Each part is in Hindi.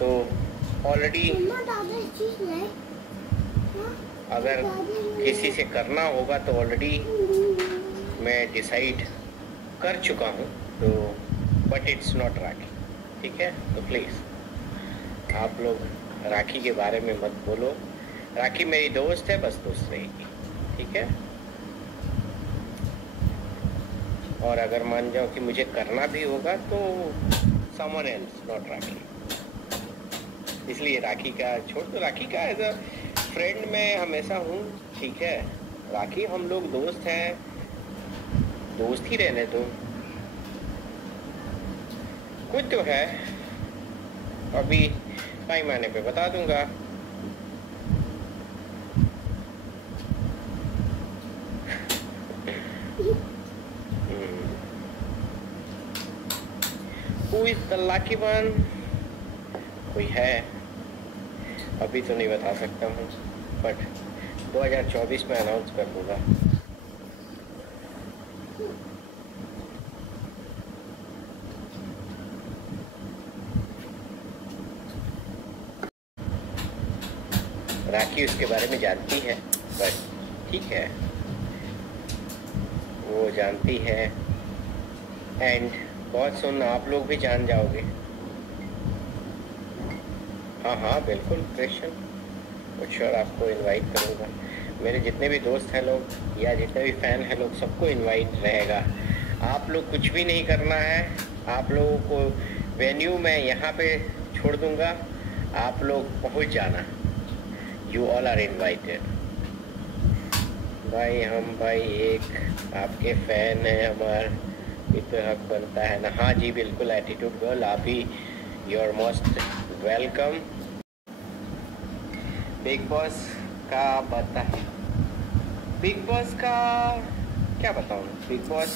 तो ऑलरेडी अगर किसी से करना होगा तो ऑलरेडी मैं डिसाइड कर चुका हूँ, तो बट इट्स नॉट राखी, ठीक है। तो प्लीज़ आप लोग राखी के बारे में मत बोलो। राखी मेरी दोस्त है, बस दोस्त रहेगी, ठीक है। और अगर मान जाओ कि मुझे करना भी होगा तो समवन एल्स, नॉट राखी। इसलिए राखी का छोड़ दो। राखी का एज अ फ्रेंड मैं हमेशा हूँ, ठीक है। राखी हम लोग दोस्त हैं, दोस्त ही रहने दो। कुछ तो है, अभी टाइम आने पे बता दूंगा। Who is the lucky one? कोई है, अभी तो नहीं बता सकता हूँ, बट 2024 में अनाउंस कर दूंगा। राखी उसके बारे में जानती है, बट ठीक है, वो जानती है। एंड बहुत सुन, आप लोग भी जान जाओगे। हाँ हाँ बिल्कुल क्रिश्चियन, श्योर आपको इनवाइट करूँगा। मेरे जितने भी दोस्त हैं लोग या जितने भी फ़ैन हैं लोग, सबको इनवाइट रहेगा। आप लोग कुछ भी नहीं करना है, आप लोगों को वेन्यू मैं यहाँ पे छोड़ दूँगा, आप लोग पहुँच जाना। You all are invited. भाई हम भाई एक आपके फ़ैन हैं, हमारा भी तो हक बनता है ना। हाँ जी बिल्कुल, एटीट्यूड गर्ल, आप ही your most welcome. Big boss का बता, बिग बॉस का क्या बताऊँ। बिग बॉस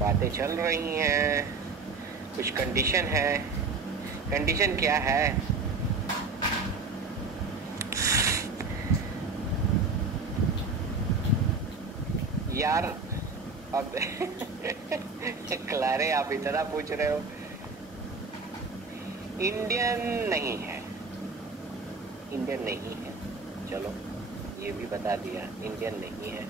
बातें चल रही हैं, कुछ कंडीशन है। कंडीशन क्या है? यार अब क्लारे आप इतना पूछ रहे हो। इंडियन नहीं है, इंडियन नहीं है, चलो ये भी बता दिया, इंडियन नहीं है।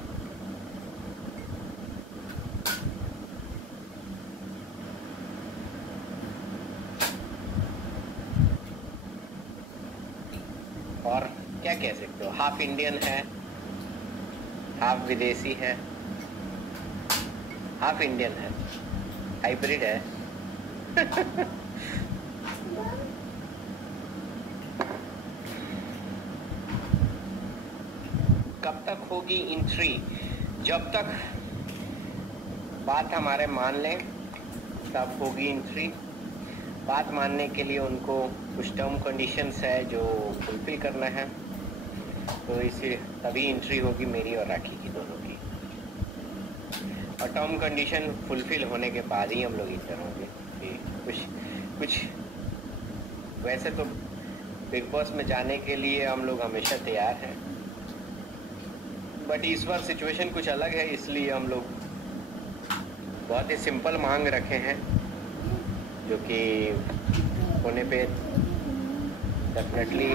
और क्या कह सकते हो, हाफ इंडियन है, हाफ विदेशी है, हाफ इंडियन है, हाइब्रिड है। कब तक होगी एंट्री? जब तक बात हमारे मान लें तब होगी एंट्री। बात मानने के लिए उनको कुछ टर्म कंडीशंस है जो फुलफिल करना है, तो इसे तभी एंट्री होगी मेरी और राखी की, दोनों की। और टर्म कंडीशन फुलफिल होने के बाद ही हम लोग इंटर होंगे। कुछ वैसे तो बिग बॉस में जाने के लिए हम लोग हमेशा तैयार हैं, बट इस बार सिचुएशन कुछ अलग है, इसलिए हम लोग बहुत ही सिंपल मांग रखे हैं, जो कि होने पे डेफिनेटली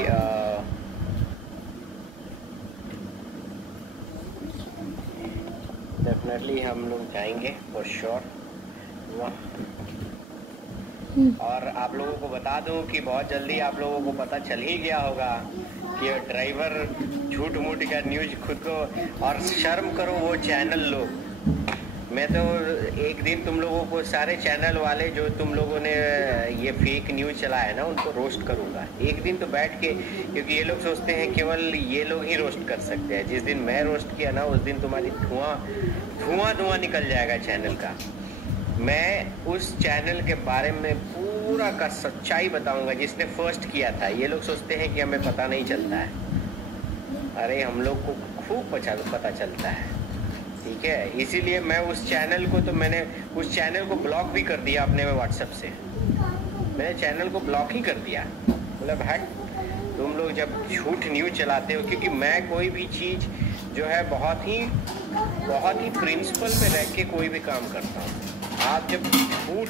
हम लोग जाएंगे फॉर श्योर। और आप लोगों को बता दूं कि बहुत जल्दी आप लोगों को पता चल ही गया होगा कि ड्राइवर झूठ मूठ का न्यूज खुद को, और शर्म करो वो चैनल लोग। मैं तो एक दिन तुम लोगों को, सारे चैनल वाले जो तुम लोगों ने ये फेक न्यूज चलाया है ना, उनको रोस्ट करूंगा एक दिन तो बैठ के, क्योंकि ये लोग सोचते हैं केवल ये लोग ही रोस्ट कर सकते हैं। जिस दिन मैं रोस्ट किया ना, उस दिन तुम्हारी धुआं निकल जाएगा चैनल का। मैं उस चैनल के बारे में पूरा का सच्चाई बताऊंगा, जिसने फर्स्ट किया था। ये लोग सोचते हैं कि हमें पता नहीं चलता है, अरे हम लोग को खूब पता चलता है, ठीक है। इसीलिए मैं उस चैनल को, तो मैंने उस चैनल को ब्लॉक भी कर दिया अपने में व्हाट्सएप से। मैंने चैनल को ब्लॉक ही कर दिया, मतलब हट, तुम लोग जब झूठ न्यूज चलाते हो, क्योंकि मैं कोई भी चीज़ जो है बहुत ही प्रिंसिपल पे रह के कोई भी काम करता हूँ। आप जब झूठ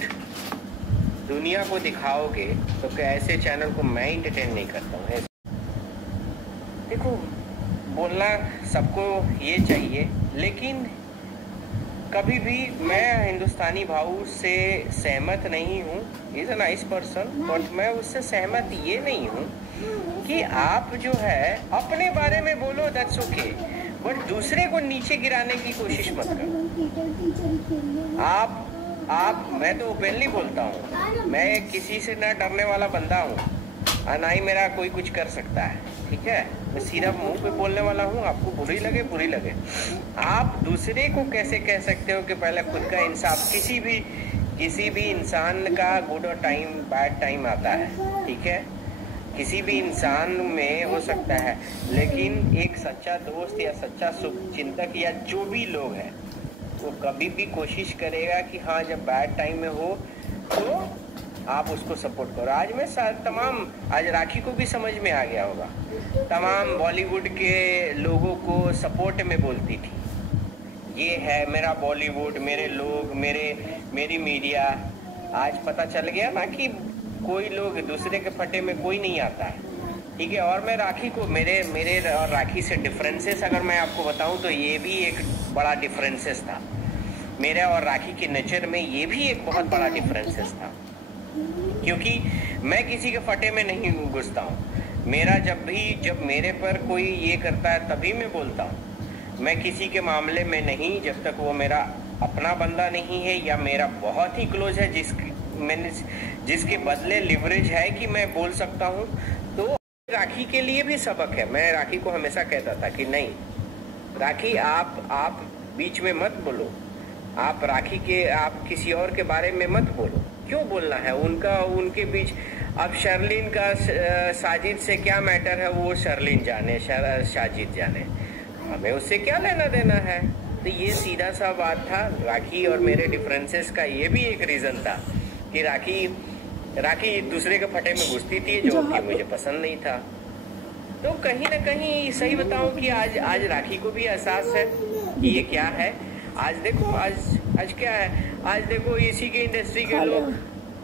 दुनिया को दिखाओगे तो ऐसे चैनल को मैं एंटरटेन नहीं करता हूँ। देखो, बोलना सबको ये चाहिए, लेकिन कभी भी मैं हिंदुस्तानी भाऊ से सहमत नहीं हूँ। Is a nice person, but मैं उससे सहमत ये नहीं हूँ कि आप जो है अपने बारे में बोलो, दैट्स ओके, बट दूसरे को नीचे गिराने की कोशिश मत करो। आप मैं तो ओपनली बोलता हूँ, मैं किसी से ना डरने वाला बंदा हूँ, ना ही मेरा कोई कुछ कर सकता है, ठीक है। मैं सीधा मुंह पे बोलने वाला हूँ, आपको बुरी लगे। आप दूसरे को कैसे कह सकते हो कि पहले खुद का इंसाफ। किसी भी इंसान का गुड और टाइम बैड टाइम आता है, ठीक है। किसी भी इंसान में हो सकता है, लेकिन एक सच्चा दोस्त या सच्चा शुभचिंतक या जो भी लोग हैं, वो कभी भी कोशिश करेगा कि हाँ, जब बैड टाइम में हो तो आप उसको सपोर्ट करो। आज राखी को भी समझ में आ गया होगा, तमाम बॉलीवुड के लोगों को सपोर्ट में बोलती थी, ये है मेरा बॉलीवुड, मेरे लोग, मेरी मीडिया। आज पता चल गया ना कि कोई लोग दूसरे के फटे में कोई नहीं आता है, ठीक है। और मैं राखी को मेरे और राखी से डिफरेंसेस अगर मैं आपको बताऊं तो ये भी एक बड़ा डिफरेंसेस था। मेरे और राखी के नेचर में ये भी एक बहुत बड़ा डिफरेंसेस था, क्योंकि मैं किसी के फटे में नहीं घुसता हूँ। मेरा जब मेरे पर कोई ये करता है तभी मैं बोलता हूँ। मैं किसी के मामले में नहीं, जब तक वो मेरा अपना बंदा नहीं है या मेरा बहुत ही क्लोज है, जिसके बदले लिवरेज है कि मैं बोल सकता हूँ। तो राखी के लिए भी सबक है। मैं राखी को हमेशा कहता था कि नहीं राखी, आप बीच में मत बोलो, आप किसी और के बारे में मत बोलो। क्यों बोलना है उनके बीच? अब शर्लिन का साजिद से क्या मैटर है, वो शर्लिन जाने, साजिद जाने, हमें उससे क्या लेना देना है। तो ये सीधा सा बात था। राखी और मेरे डिफरेंसेस का ये भी एक रीज़न था कि राखी दूसरे के फटे में घुसती थी, जो कि मुझे पसंद नहीं था। तो कहीं ना कहीं सही बताऊं कि आज राखी को भी एहसास है कि ये क्या है। आज देखो, आज क्या है, आज देखो इसी के इंडस्ट्री के लोग,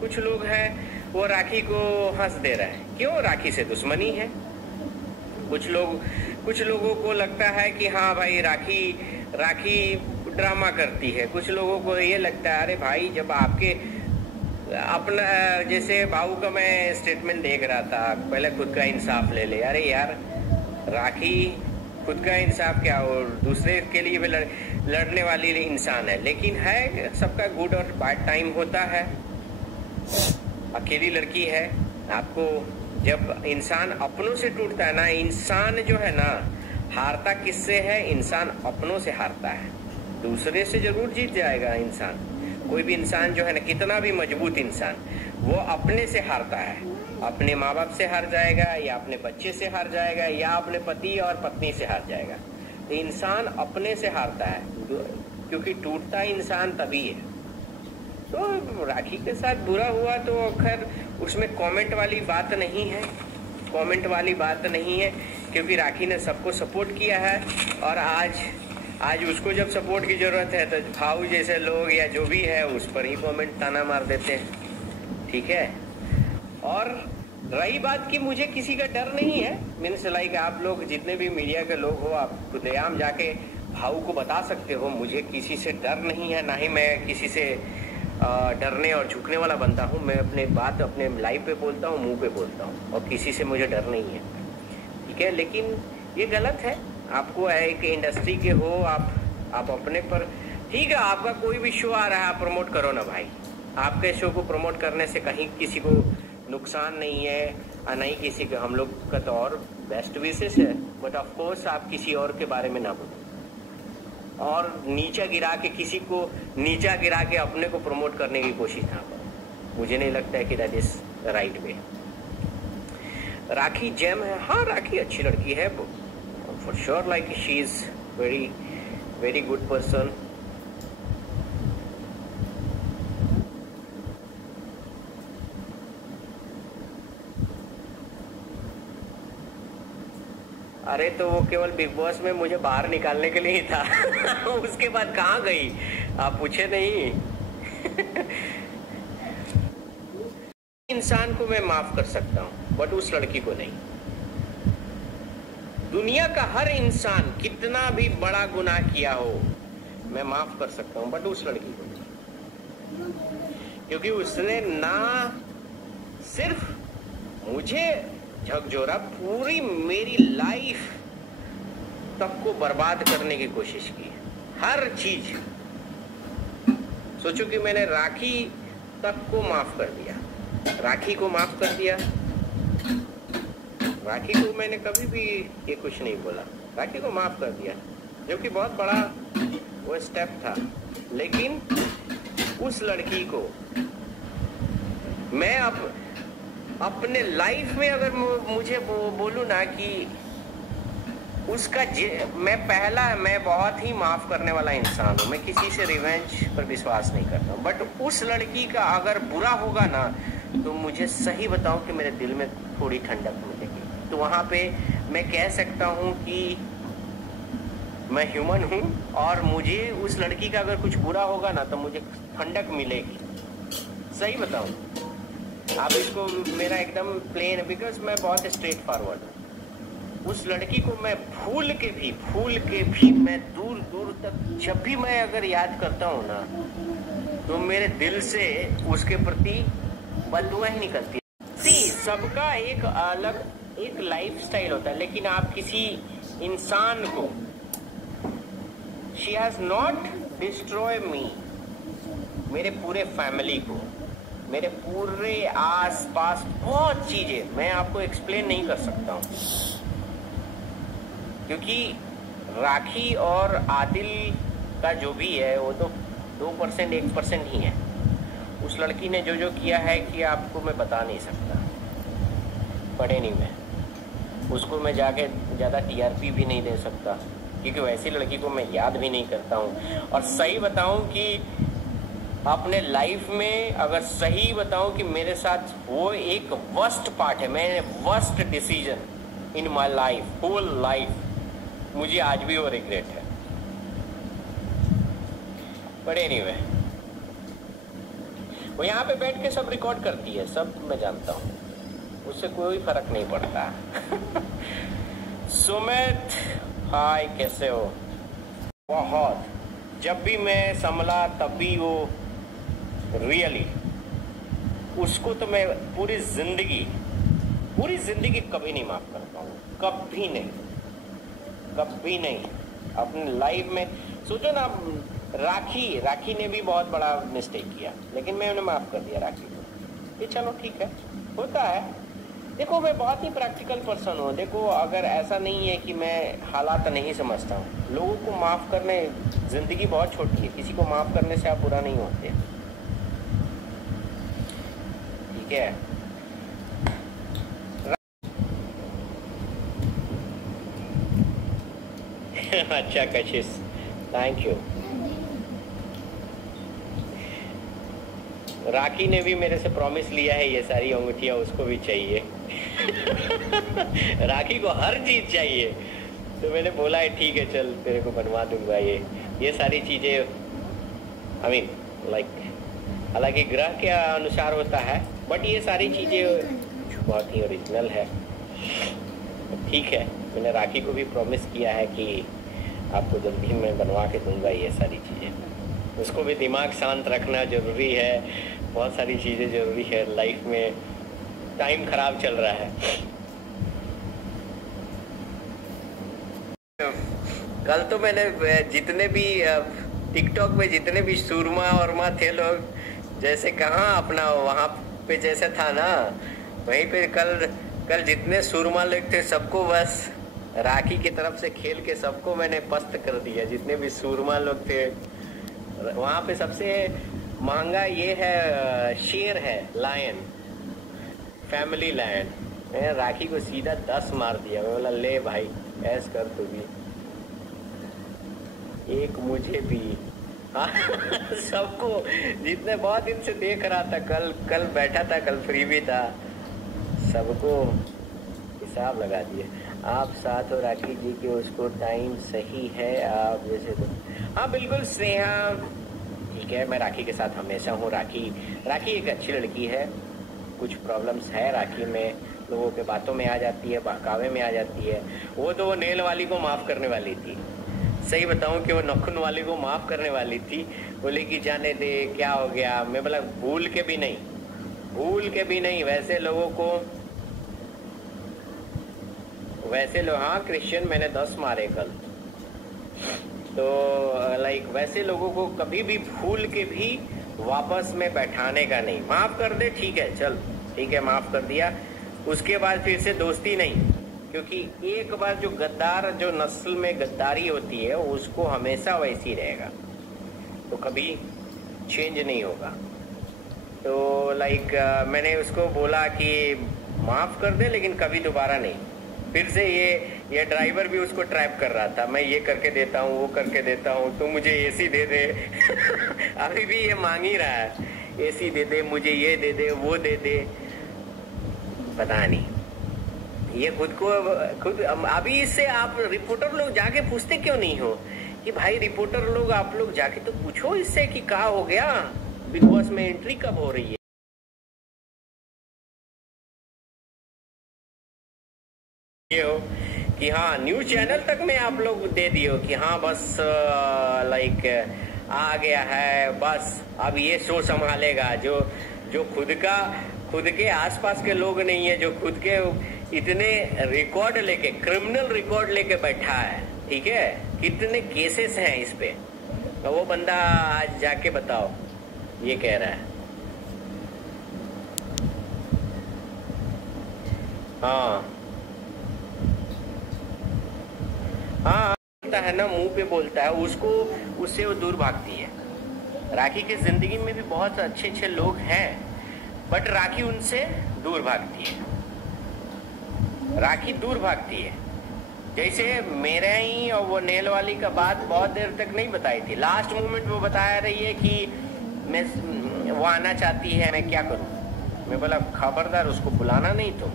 कुछ लोग हैं वो राखी को हंस दे रहे हैं। क्यों? राखी से दुश्मनी है। कुछ लोगों को लगता है कि हाँ भाई राखी ड्रामा करती है। कुछ लोगों को ये लगता है अरे भाई, जब आपके अपना, जैसे भाऊ का मैं स्टेटमेंट देख रहा था, पहले खुद का इंसाफ ले ले। अरे यार, राखी खुद का इंसाफ क्या, और दूसरे के लिए भी लड़ने वाली इंसान है, लेकिन है सबका गुड और बैड टाइम होता है। अकेली लड़की है। आपको जब इंसान अपनों से टूटता है ना, इंसान जो है ना, हारता किससे है? इंसान अपनों से हारता है। दूसरे से जरूर जीत जाएगा इंसान। कोई भी इंसान जो है ना, कितना भी मजबूत इंसान, वो अपने से हारता है। अपने माँ बाप से हार जाएगा, या अपने बच्चे से हार जाएगा, या अपने पति और पत्नी से हार जाएगा। तो इंसान अपने से हारता है, क्योंकि टूटता इंसान तभी है। तो राखी के साथ बुरा हुआ तो खैर उसमें कमेंट वाली बात नहीं है, क्योंकि राखी ने सबको सपोर्ट किया है। और आज उसको जब सपोर्ट की ज़रूरत है तो भाऊ जैसे लोग या जो भी है उस पर ही कमेंट ताना मार देते हैं, ठीक है। और रही बात कि मुझे किसी का डर नहीं है, मीन्स लाइक आप लोग जितने भी मीडिया के लोग हो, आप खुलेआम जाके भाऊ को बता सकते हो मुझे किसी से डर नहीं है, ना ही मैं किसी से डरने और झुकने वाला बंदा हूँ। मैं अपने लाइव पे बोलता हूँ, मुंह पे बोलता हूँ, और किसी से मुझे डर नहीं है, ठीक है। लेकिन ये गलत है। आपको एक इंडस्ट्री के हो, आप अपने पर, ठीक है, आपका कोई भी शो आ रहा है, आप प्रमोट करो ना भाई। आपके शो को प्रमोट करने से कहीं किसी को नुकसान नहीं है, नहीं किसी का। हम लोग का तो और बेस्ट विशेस है, बट ऑफ कोर्स आप किसी और के बारे में ना बोलो, और किसी को नीचा गिरा के अपने को प्रमोट करने की कोशिश ना करो। मुझे नहीं लगता है कि that is right way. Rakhi gem है, हाँ राखी अच्छी लड़की है, for sure, like she is very very good person. अरे तो वो केवल बिग बॉस में मुझे बाहर निकालने के लिए ही था उसके बाद कहाँ गई आप पूछे नहीं इंसान को मैं माफ कर सकता हूँ, बट उस लड़की को नहीं। दुनिया का हर इंसान कितना भी बड़ा गुनाह किया हो मैं माफ कर सकता हूँ, बट उस लड़की को नहीं, क्योंकि उसने ना सिर्फ मुझे झकझोरा, पूरी मेरी लाइफ तक को बर्बाद करने की कोशिश की। हर चीज सोचो कि मैंने राखी तक को माफ कर दिया, राखी को माफ कर दिया। राखी को मैंने कभी भी ये कुछ नहीं बोला, राखी को माफ कर दिया, जो कि बहुत बड़ा वो स्टेप था। लेकिन उस लड़की को मैं अब अपने लाइफ में अगर मुझे बोलूँ ना कि उसका मैं बहुत ही माफ करने वाला इंसान हूँ। मैं किसी से रिवेंज पर विश्वास नहीं करता हूँ, बट उस लड़की का अगर बुरा होगा ना तो मुझे सही बताऊं कि मेरे दिल में थोड़ी ठंडक मिलेगी। तो वहाँ पे मैं कह सकता हूँ कि मैं ह्यूमन हूँ, और मुझे उस लड़की का अगर कुछ बुरा होगा ना तो मुझे ठंडक मिलेगी। सही बताऊं, आप इसको मेरा एकदम प्लेन, बिकॉज मैं बहुत स्ट्रेट फॉरवर्ड हूँ। उस लड़की को मैं भूल के भी मैं दूर दूर तक जब भी मैं अगर याद करता हूँ ना तो मेरे दिल से उसके प्रति बददुआ ही निकलती है। सबका एक अलग एक लाइफ स्टाइल होता है, लेकिन आप किसी इंसान को, शी हैज नॉट डिस्ट्रॉय मी, मेरे पूरे फैमिली को, मेरे पूरे आस पास बहुत चीजें मैं आपको एक्सप्लेन नहीं कर सकता हूँ, क्योंकि राखी और आदिल का जो भी है वो तो 2% 1% ही है। उस लड़की ने जो किया है कि आपको मैं बता नहीं सकता, पढ़े नहीं मैं उसको, मैं जाके ज़्यादा TRP भी नहीं दे सकता, क्योंकि वैसी लड़की को मैं याद भी नहीं करता हूँ। और सही बताऊँ कि अपने लाइफ में अगर सही बताऊँ कि मेरे साथ वो एक वर्स्ट पार्ट है, मैंने worst decision in my life, whole life, मुझे आज भी वो रिग्रेट है। बट एनीवे, वो यहाँ पे बैठ के सब रिकॉर्ड करती है, सब मैं जानता हूँ, उससे कोई फर्क नहीं पड़ता। सुमित, हाय, कैसे हो? बहुत, जब भी मैं संभला तब भी वो रियली, उसको तो मैं पूरी जिंदगी कभी नहीं माफ करता हूँ, कभी नहीं अपनी लाइफ में। सोचो ना, राखी ने भी बहुत बड़ा मिस्टेक किया, लेकिन मैं उन्हें माफ कर दिया राखी को, ये चलो ठीक है, होता है। देखो, मैं बहुत ही प्रैक्टिकल पर्सन हूँ। देखो, अगर ऐसा नहीं है कि मैं हालात नहीं समझता हूँ, लोगों को माफ करने, जिंदगी बहुत छोटी है, किसी को माफ करने से आप बुरा नहीं होते, ठीक है। अच्छा कशिश, थैंक यू। राखी ने भी मेरे से प्रॉमिस लिया है, ये सारी अंगूठियां उसको भी चाहिए। राखी को हर चीज चाहिए, तो मैंने बोला है ठीक है चल तेरे को बनवा दूंगा ये सारी चीजें। आई मीन लाइक, हालांकि ग्रह के अनुसार होता है, बट ये सारी चीजें बहुत ही ओरिजिनल है। ठीक है, मैंने राखी को भी प्रॉमिस किया है कि आपको जल्दी मैं बनवा के दूंगा ये सारी चीज़ें। उसको भी दिमाग शांत रखना ज़रूरी है, बहुत सारी चीज़ें ज़रूरी है लाइफ में, टाइम ख़राब चल रहा है। कल तो मैंने जितने भी टिकटॉक पे जितने भी सूरमा वर्मा थे लोग, जैसे कहाँ अपना वहाँ पे जैसे था ना, वहीं पे कल जितने सूरमा लोग थे सबको बस राखी की तरफ से खेल के सबको मैंने पस्त कर दिया। जितने भी सूरमा लोग थे वहाँ पे सबसे महंगा ये है, शेर है, लायन, फैमिली लायन। मैंने राखी को सीधा 10 मार दिया। मैं बोला ले भाई ऐस कर तू भी, एक मुझे भी। हाँ सबको, जितने बहुत दिन से देख रहा था, कल बैठा था, कल फ्री भी था, सबको हिसाब लगा दिए। आप साथ हो राखी जी के, उसको टाइम सही है आप जैसे तो। हाँ बिल्कुल स्नेहा, ठीक है, मैं राखी के साथ हमेशा हूँ। राखी एक अच्छी लड़की है, कुछ प्रॉब्लम्स है राखी में, लोगों के बातों में आ जाती है, बहकावे में आ जाती है। वो तो वो नेल वाली को माफ़ करने वाली थी, सही बताऊं कि वो नखुन वाली को माफ़ करने वाली थी। बोले कि जाने दे, क्या हो गया। मैं बोला भूल के भी नहीं, भूल के भी नहीं। वैसे लोगों को, वैसे लोग, हाँ क्रिश्चियन मैंने 10 मारे कल। तो लाइक वैसे लोगों को कभी भी भूल के भी वापस में बैठाने का नहीं। माफ़ कर दे, ठीक है, चल ठीक है, माफ़ कर दिया, उसके बाद फिर से दोस्ती नहीं। क्योंकि एक बार जो गद्दार, जो नस्ल में गद्दारी होती है, उसको हमेशा वैसी रहेगा, तो कभी चेंज नहीं होगा। तो लाइक मैंने उसको बोला कि माफ़ कर दे, लेकिन कभी दोबारा नहीं। फिर से ये ड्राइवर भी उसको ट्रैप कर रहा था, मैं ये करके देता हूँ, वो करके देता हूँ, तो मुझे एसी दे दे। अभी भी ये मांग ही रहा है, एसी दे दे, मुझे ये दे दे, वो दे दे। पता नहीं ये खुद अभी इससे आप रिपोर्टर लोग जाके पूछते क्यों नहीं हो कि भाई रिपोर्टर लोग, आप लोग जाके तो पूछो इससे कि क्या हो गया, बिग बॉस में एंट्री कब हो रही है। ये हो कि हाँ न्यूज चैनल तक में आप लोग दे दियो कि हाँ बस लाइक आ गया है, बस अब ये शो संभालेगा। जो खुद के आसपास के लोग नहीं है, जो खुद के इतने रिकॉर्ड लेके, क्रिमिनल रिकॉर्ड लेके बैठा है, ठीक है, कितने केसेस हैं इस पे, तो वो बंदा आज जाके बताओ ये कह रहा है। हाँ हाँ, बोलता है ना, मुंह पे बोलता है, उसको उससे वो दूर भागती है। राखी की जिंदगी में भी बहुत अच्छे अच्छे लोग हैं, बट राखी उनसे दूर भागती है। राखी दूर भागती है। जैसे मेरे ही और वो नेल वाली का बात बहुत देर तक नहीं बताई थी, लास्ट मोमेंट वो बताया रही है कि मैं, वो आना चाहती है, मैं क्या करूं। मैं बोला खबरदार उसको बुलाना नहीं, तुम,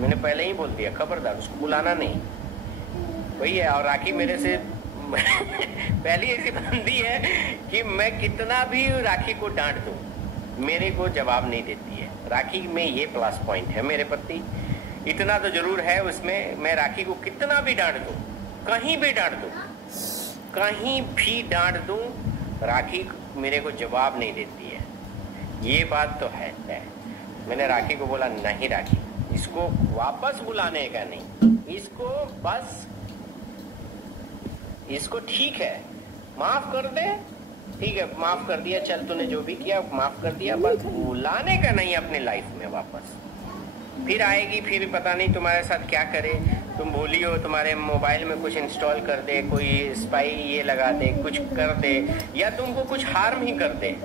मैंने पहले ही बोल दिया, खबरदार उसको बुलाना नहीं। वही है। और राखी मेरे से पहली ऐसी बंदी है कि मैं कितना भी राखी को डांट दूं, मेरे को जवाब नहीं देती है। राखी में ये प्लस पॉइंट है मेरे प्रति, इतना तो जरूर है उसमें, मैं राखी को कितना भी डांट दूं, कहीं भी डांट दूं, कहीं भी डांट दूं, राखी मेरे को जवाब नहीं देती है। ये बात तो है। मैंने राखी को बोला नहीं राखी, इसको वापस बुलाने का नहीं, इसको बस, इसको ठीक है माफ कर दे, ठीक है माफ कर दिया, चल तूने जो भी किया माफ कर दिया, बस बुलाने का नहीं अपने लाइफ में वापस। फिर आएगी, फिर पता नहीं तुम्हारे साथ क्या करे, तुम भूली हो, तुम्हारे मोबाइल में कुछ इंस्टॉल कर दे, कोई स्पाई ये लगा दे, कुछ कर दे, या तुमको कुछ हार्म ही कर दे।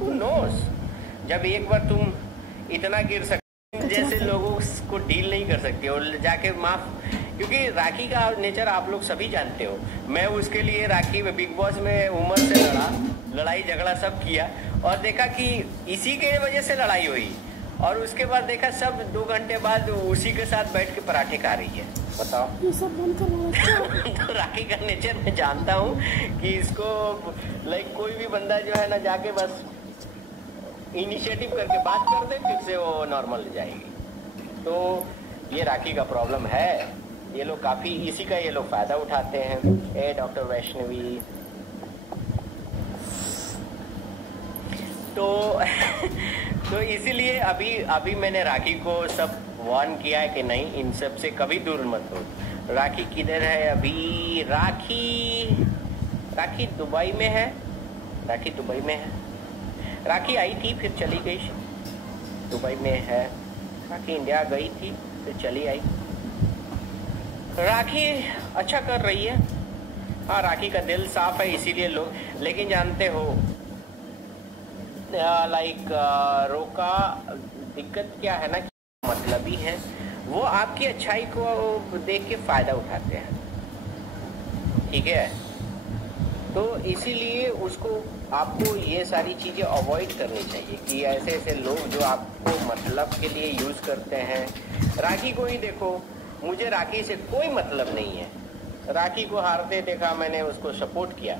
Who knows? जब एक बार तुम इतना गिर सकते, जैसे लोगों को डील नहीं कर सकते और जाके माफ, क्योंकि राखी का नेचर आप लोग सभी जानते हो। मैं उसके लिए राखी में बिग बॉस में उमर से लड़ाई झगड़ा सब किया, और देखा कि इसी के वजह से लड़ाई हुई, और उसके बाद देखा सब 2 घंटे बाद उसी के साथ बैठ के पराठे खा रही है। बताओ ये सब बंद करना। तो राखी का नेचर मैं जानता हूँ कि इसको लाइक कोई भी बंदा जो है ना, जाके बस इनिशिएटिव करके बात कर दे, फिर से वो नॉर्मल हो जाएगी। तो ये राखी का प्रॉब्लम है, ये लोग काफी इसी का ये लोग फायदा उठाते हैं। ए डॉक्टर वैष्णवी तो इसीलिए अभी मैंने राखी को सब वार्न किया है कि नहीं, इन सब से कभी दूर मत हो। राखी किधर है अभी? राखी दुबई में है, राखी दुबई में है। राखी आई थी फिर चली गई, दुबई में है। राखी इंडिया गई थी फिर चली आई। राखी अच्छा कर रही है, हाँ राखी का दिल साफ है, इसीलिए लोग, लेकिन जानते हो लाइक रोका दिक्कत क्या है ना, मतलब ही है वो आपकी अच्छाई को देख के फायदा उठाते हैं, ठीक है। तो इसीलिए उसको, आपको ये सारी चीजें अवॉइड करनी चाहिए कि ऐसे ऐसे लोग जो आपको मतलब के लिए यूज करते हैं। राखी को ही देखो, मुझे राखी से कोई मतलब नहीं है, राखी को हारते देखा मैंने, उसको सपोर्ट किया।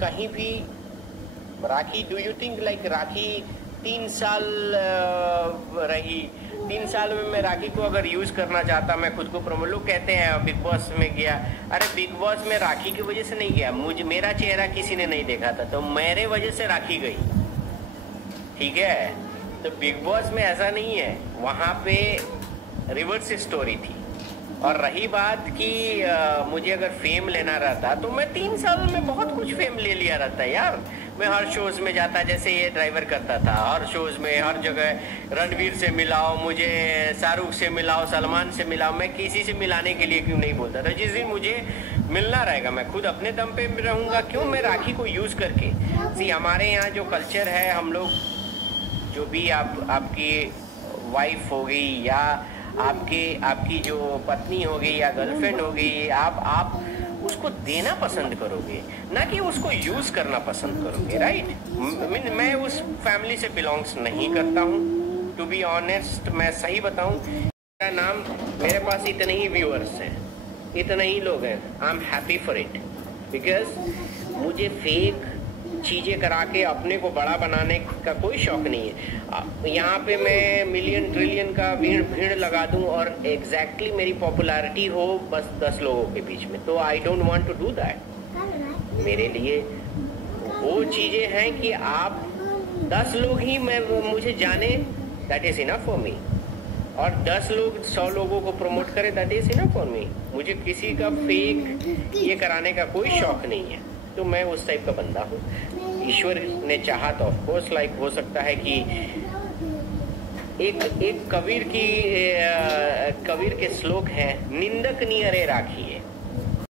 कहीं भी राखी, डू यू थिंक लाइक राखी 3 साल रही। 3 साल में मैं राखी को अगर यूज करना चाहता, मैं खुद को प्रमोट, लोग कहते हैं बिग बॉस में गया। अरे बिग बॉस में राखी की वजह से नहीं गया, मेरा चेहरा किसी ने नहीं देखा था, तो मेरे वजह से राखी गई, ठीक है। तो बिग बॉस में ऐसा नहीं है, वहां पे रिवर्स स्टोरी थी। और रही बात कि मुझे अगर फेम लेना रहता तो मैं 3 साल में बहुत कुछ फेम ले लिया रहता यार। मैं हर शोज में जाता, जैसे ये ड्राइवर करता था, हर शोज में, हर जगह रणवीर से मिलाओ, मुझे शाहरुख से मिलाओ, सलमान से मिलाओ, मैं किसी से मिलाने के लिए क्यों नहीं बोलता था। जिस दिन मुझे मिलना रहेगा मैं खुद अपने दम पे रहूंगा, क्यों मैं राखी को यूज करके। सी हमारे यहाँ जो कल्चर है, हम लोग जो भी आपकी वाइफ हो गई या आपकी जो पत्नी हो गई या गर्लफ्रेंड हो गई, आप उसको देना पसंद करोगे, ना कि उसको यूज करना पसंद करोगे, राइट। मैं उस फैमिली से बिलोंग्स नहीं करता हूँ, टू बी ऑनेस्ट। मैं सही बताऊँ, मेरा नाम, मेरे पास इतने ही व्यूअर्स हैं, इतने ही लोग हैं, I am happy for it, because मुझे फेक चीजें करा के अपने को बड़ा बनाने का कोई शौक नहीं है। यहाँ पे मैं मिलियन ट्रिलियन का भीड़ लगा दूं और एग्जैक्टली मेरी पॉपुलैरिटी हो बस 10 लोगों के बीच में, तो I don't want to do that. मेरे लिए वो चीजें हैं कि आप 10 लोग ही मुझे जाने, that is enough for me. और 10 लोग 100 लोगों को प्रमोट करें, that is enough for me. मुझे किसी का फेक ये कराने का कोई शौक नहीं है, तो मैं उस टाइप का बंदा हूँ। ईश्वर ने चाहा तो ऑफ कोर्स लाइक हो सकता है कि एक कबीर के श्लोक है, निंदक नियरे राखिए,